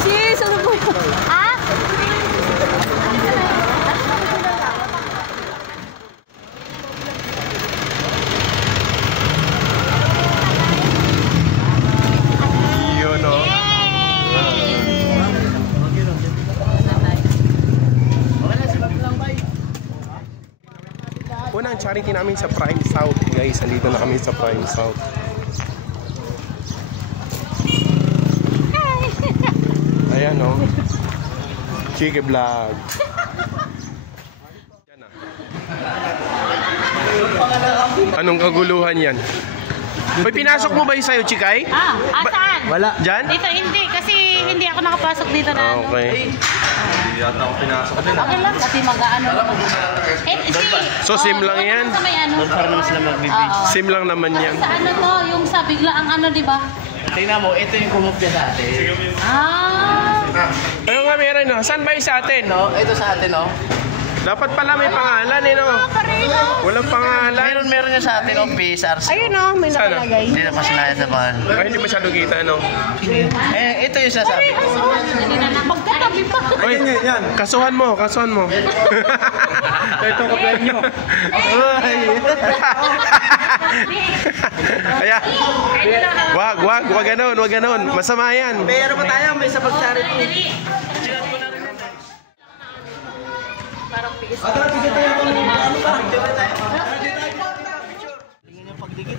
Sis, ano po? Ah? Yun o. Unang charity namin sa Prime South. Guys, andito na kami sa Prime South. Ayan o. Chiki Vlog. Yan na. Anong kaguluhan yan? May pinasok mo ba yung sa'yo, Chikay? Saan? Wala. Diyan? Dito hindi, kasi hindi ako nakapasok dito na. Okay. Hindi yata ako pinasok din. Okay lang, kasi mag-ano. So, sim lang yan? Sa may ano. Para naman sila magbibig. Sim lang naman yan. Sa ano to, yung sa bigla ang ano, di ba? Tingnan mo, ito yung kumupya sa atin. Ano nga meron no? Saan ba yung sa atin? No, ito sa atin, no? Dapat pala may pangalan eh no? Walang pangalan. Meron niya sa atin, no? PSRC. Ayun o, may Sana? nakalagay. Hindi na pa sinayad sa bahal. Ay, hindi masyado kita no? Ito yung sasabi ko. Magkatabi pa. Oy, kasuhan mo, kasuhan mo. Ito ko plan nyo. Kaya, wag ganun. Masama yan. Pero pa tayo, may sabag charity.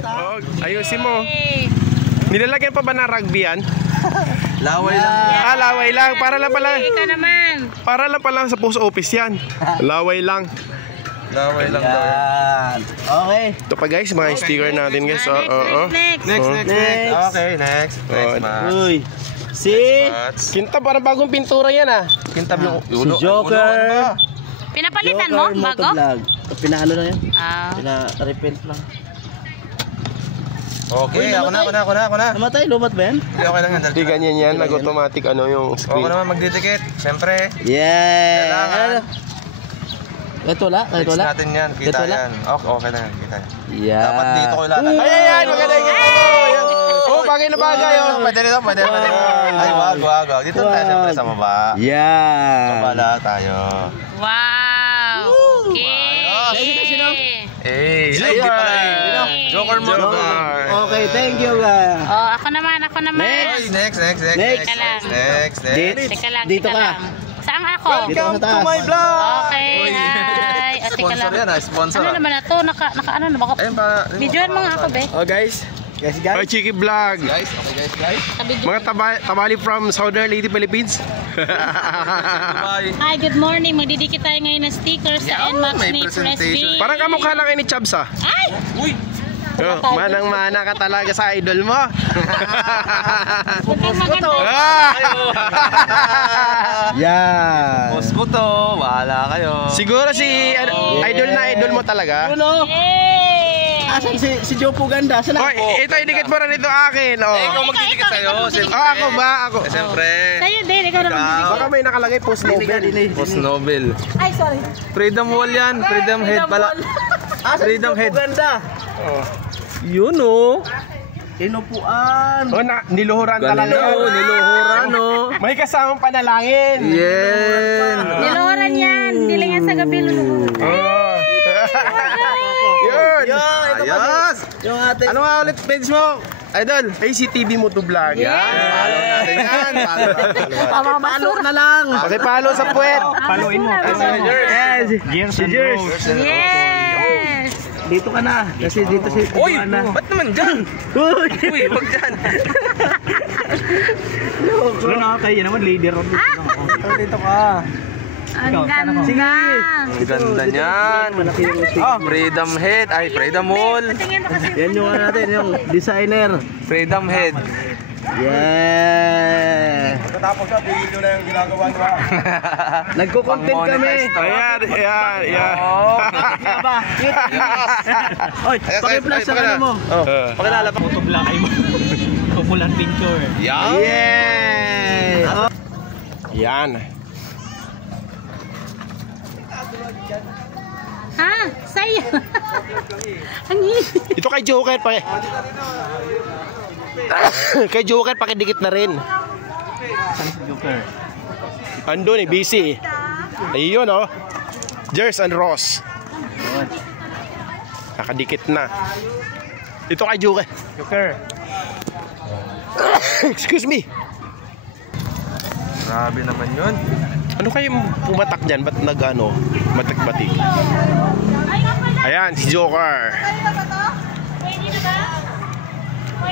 Oh, ayusin mo. Nilalagyan pa ba ng rugby yan? Laway lang. Laway lang. Para lang pala. Ika naman. Para lang pala sa post office yan. Laway lang. Laway lang daw yan. Okay. Ito pa guys, mga sticker natin guys. Next. Okay, next. Next match. Uy. Si Kintab, parang bagong pintura yan ah. Kintab yung si Joker. Pinapalitan mo? Bago? Pinaano na yan? Ah. Pina-repaint lang. Okay, ako na. Namatay? Lumat ba yan? Okay lang yan. Hindi ganyan yan, nag-automatic ano yung Ako screen. naman magdidikit. Siyempre. Yeah! Kailangan. Ito wala? Fix natin yan. Kita yan. Okay na yan. Kita yan. Yeah. Dapat dito ko ilalagay. Ay, maganda yung kita mo. Oh, bagay na bagay oh. Pwede nito. Ay, wag. Dito tayo siyempre sa baba. Yeah! Babala tayo. Wow! Okay. Ay, hindi pala eh. Joker mo. Okay, thank you guys. Oh, ako naman. Next. Teka lang. Next. Dito ka. Saan ako? Dito ka sa taas. vlog. Okay, hi. O, teka Sponsor lang. yan sponsor. Ano naman na to? Ano na? Baka videoan mo nga ako, be. Oh guys. Ay, Chiki Vlog. Guys, okay guys. Mga tabali from Southern Lady Philippines. Bye. Hi, good morning. Magdidikit tayo ngayon ng stickers sa NMAX may ni presentation. Presby. Parang kamukha lang kayo ni Chubbs ah. Ay! Uy! Manang-mana ka talaga sa idol mo. Mukhang maganda. Yeah. Boss ko to. Bahala kayo. Siguro si idol na idol mo talaga. Yay! Asan si Jopo Ganda? Saan Oy, ito idikit mo rin ito akin. Oh. Ikaw magdidikit sa'yo. Ako ba? Ako. Siyempre. Sa'yo din, ikaw na magdidikit. Baka may nakalagay post Nobel. Post Nobel. Ay, sorry. Freedom Wall yan. Freedom Head pala. Freedom Head. Ganda. Oh. Yun oh. Inupuan. Oh, niluhuran talaga. Niluhuran oh. May kasamang panalangin. Yan. Niluhuran yan. Hindi lang yan sa gabi luluhuran. Oh. Yun. Ayos. Yung ating Ano nga ulit page mo? Idol, ACTV Motovlog. Yan. Follow natin yan. palo na lang. Pakipalo sa puwet. Paluin mo. Yes. Cheers. Yes! Dito ka na. Kasi dito si Uy! Joanna. Ba't naman dyan? Uy! Uy, wag dyan. Ano na kayo naman leader of this. Dito ka. Ang ganda. Sige. Ang ganda niyan. Freedom Head. Ay, Freedom Wall. Tingin mo kasi. Yan yung ano natin, yung designer. Freedom Head. Yeah. Pagkatapos ka, video na yung ginagawa nyo. Nagko-content kami. Ayan. Oy, paki-flash sa ano mo. Pakilala pa. Photo-black ay mo. Popular picture. Yan. Yeah. Yan. Ha? Sa'yo. Ang hihit. Ito kay Joker pa eh. Kay Joker, pakidikit na rin. Saan si Joker? Andun eh, busy. Ayun oh. Jers and Ross. Nakadikit na. Ito kay Joker. Joker. Excuse me. Grabe naman yun. Ano kayong pumatak dyan? Ba't nag-ano? Matik-batik? Ayan, si Joker.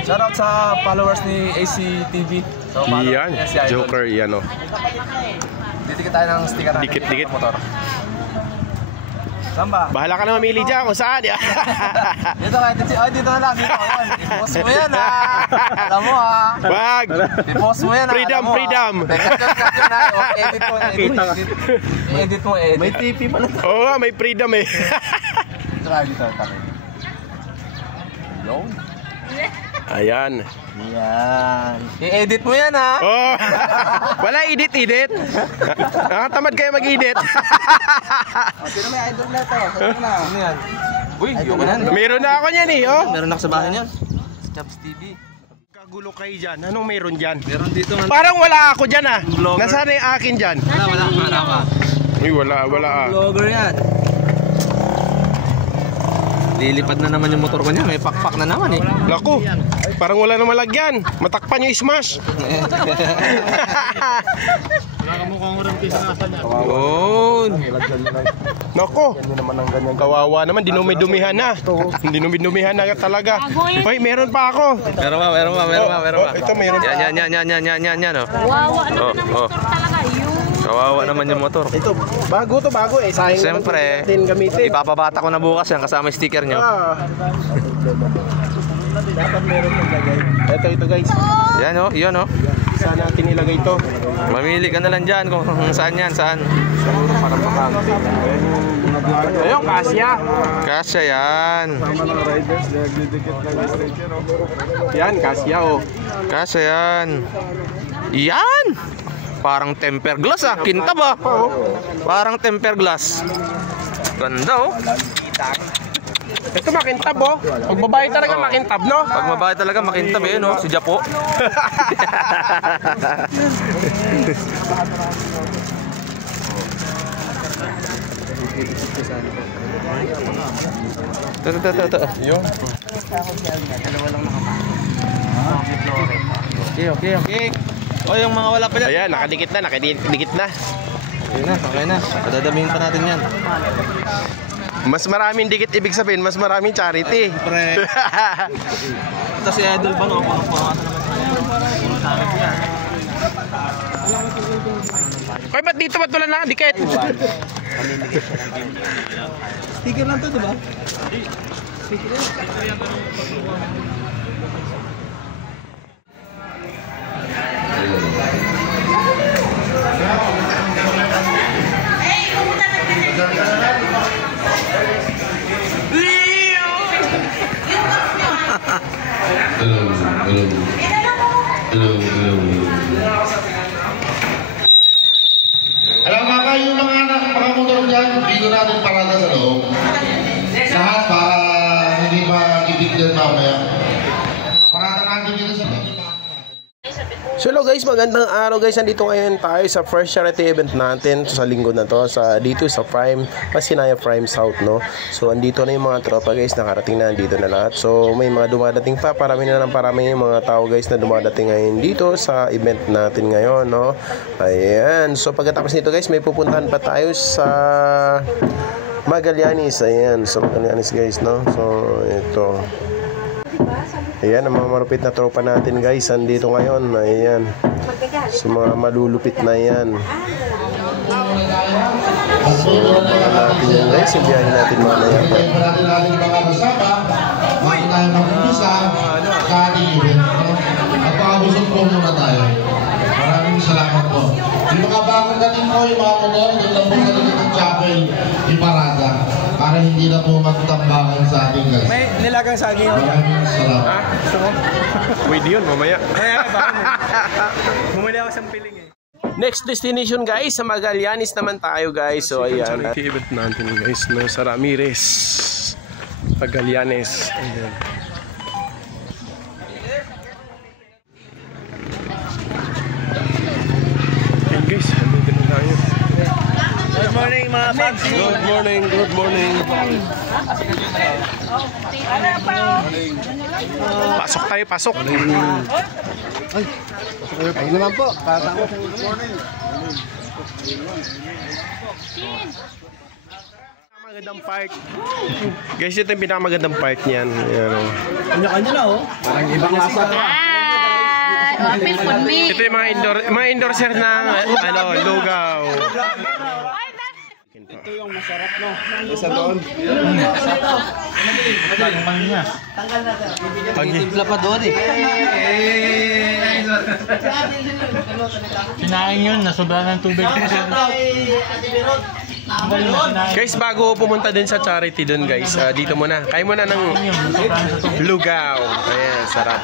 Shoutout sa followers ni ACTV. So, Yan, Joker, yan oh. Dito tayo ng sticker natin. Dikit-dikit. Motor. Saan ba? Bahala ka na mamili dyan kung saan. Dito kahit dito na lang. Dito. Ayan. I-post mo yan ha. Alam mo ha. Wag! I-post mo yan ha. Freedom, freedom. Edit mo. Edit mo. May TV pala. Oo nga, may freedom eh. Dito tayo dito. Hello? Ayan. Yan. I-edit mo yan ha. Oh, wala edit. Nakatamad kayo mag-edit. Sino may idol na ito? Ano yan? Uy, yun yan. Meron na ako niyan eh, oh. Meron ako sa bahay niyan. Chaps TV. Kagulo kayo dyan. Anong meron dyan? Meron dito nga. Parang wala ako dyan ah. Vlogger. Nasaan na yung akin dyan? Wala ka. Uy, wala ah. Vlogger yan. Lilipad na naman yung motor ko niya. May pakpak na naman eh. Naku, parang wala na malagyan. Matakpan yung smash. Oh. Naku, kawawa naman. Dinumi-dumihan na. Dinumi-dumihan na talaga. Hoy, meron pa ako. Meron pa. Ito meron pa. Yan. Oh. Wawa naman ang motor talaga. Yun. Kawawa naman yung motor. Ito, bago eh. Sayang Siyempre, natin gamitin. ipapabata ko na bukas yan kasama yung sticker nyo. Dapat meron maglagay. Ito guys. Yan oh, yun oh. Saan natin ilagay ito? Mamili ka na lang dyan kung saan yan, saan. Ayun, kasya. Kasya yan. Yan, kasya oh. Kasya yan. Yan! Parang temper glass ah, kintab ah. Parang temper glass. Ganda oh. Ito makintab oh. Pag babae talaga makintab no? Pag mabahay talaga makintab eh no, si Japo. Ito. Yun. Okay. O yung mga wala pa dyan. Ayan, nakadikit na. Okay na. Padadamihin pa natin yan. Mas maraming dikit, ibig sabihin, mas maraming charity. Pre. Ito si Idol Bang. Hoy, ba't dito patulan na dikit? Sticker lang to, di ba? Hello. Alam nga yung mga anak, mga motor dyan, dito natin parada sa loob. Lahat para hindi mag-ibigyan mamaya. Parada natin dito sa loob. So hello guys, magandang araw guys. Nandito ngayon tayo sa first charity event natin sa linggo na to, dito sa Prime, Pasinaya Prime South, no. So andito na yung mga tropa guys, nakarating na dito na lahat. So may mga dumadating pa, parami yung mga tao guys na dumadating ngayon dito sa event natin ngayon, no. Ayan, so pagkatapos nito guys, may pupuntahan pa tayo sa Magallanes. Ayan, so Magallanes guys, no. So ito. Ayan, ang mga malupit na tropa natin guys, andito ngayon. Ayan, so mga malulupit na yan. So natin yan guys, yung biyahe natin mamaya pa. Natin mga kasama, bago tayo mag-umpisa sa ating event. Magpakabusog po muna tayo. Maraming salamat po. Yung mga bagong dating po, yung mga motor, doon lang po sa likod ng chapel, iparada. Para hindi na po magtambakan sa ating guys. May nilagang saging. Maraming salamat. Gusto mo? Pwede yun, mamaya. Bumili ako sa piling eh. Next destination guys, sa Magallanes naman tayo guys. So ayan, event natin guys, no, sa Ramirez, Magallanes. Ayan. mga fans. Good morning, good morning. Pasok tayo, pasok. Ay naman po. Good morning. Magandang park. Guys, ito yung pinakamagandang park niyan. Kanya-kanya na oh. Parang ibang asa. Ito yung mga endorser ng lugaw. Ito yung masarap no. Isa doon. Pag-timpla pa doon eh. Sinain yun, nasobrahan ng tubig. Guys, bago pumunta din sa charity dun guys, dito muna. Kain muna ng lugaw. Ayan, sarap.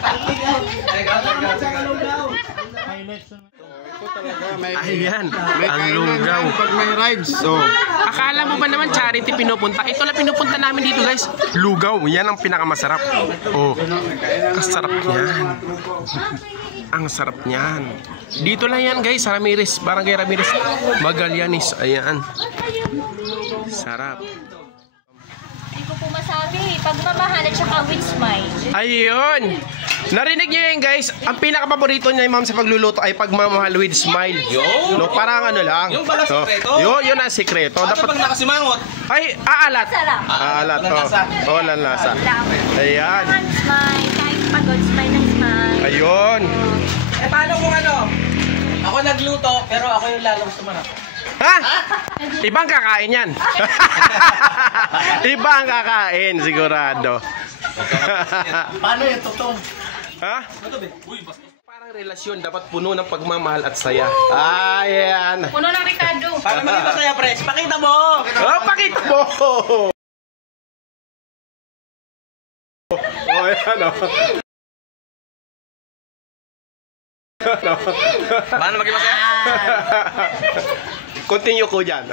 Ayan, ang lugaw. Pag may rides, so. Akala mo ba naman charity pinupunta? Ito lang pinupunta namin dito guys. Lugaw, yan ang pinakamasarap. Oh, ang sarap niyan. Ang sarap niyan. Dito lang yan guys, sa Ramirez. Barangay Ramirez, Magallanes. Ayan. Sarap. Hindi ko po masabi. Pagmamahal at saka with smile. Ayun. Narinig niyo yun guys. Ang pinaka-paborito niya ma'am sa pagluluto ay pagmamahal with smile. No, parang ano lang. Yung pala sikreto? Yun ang sikreto. Ano Dapat pag nakasimangot? ay aalat. Sarap. Aalat. Oh, lanlasa. Ayan. Smile. Kahit pagod, smile ng smile. Ayun. Eh paano kung ano? Ako nagluto, pero ako yung lalong sumanap. Ha? Ibang kakain yan. Ibang kakain, sigurado. Paano yung totoo? Ha? Parang relasyon, dapat puno ng pagmamahal at saya. Ayan. Puno ng Ricardo. Para maging masaya, pres. Pakita mo! Oh, pakita mo! Oh, ayan o. Paano maging masaya? Continue ko dyan.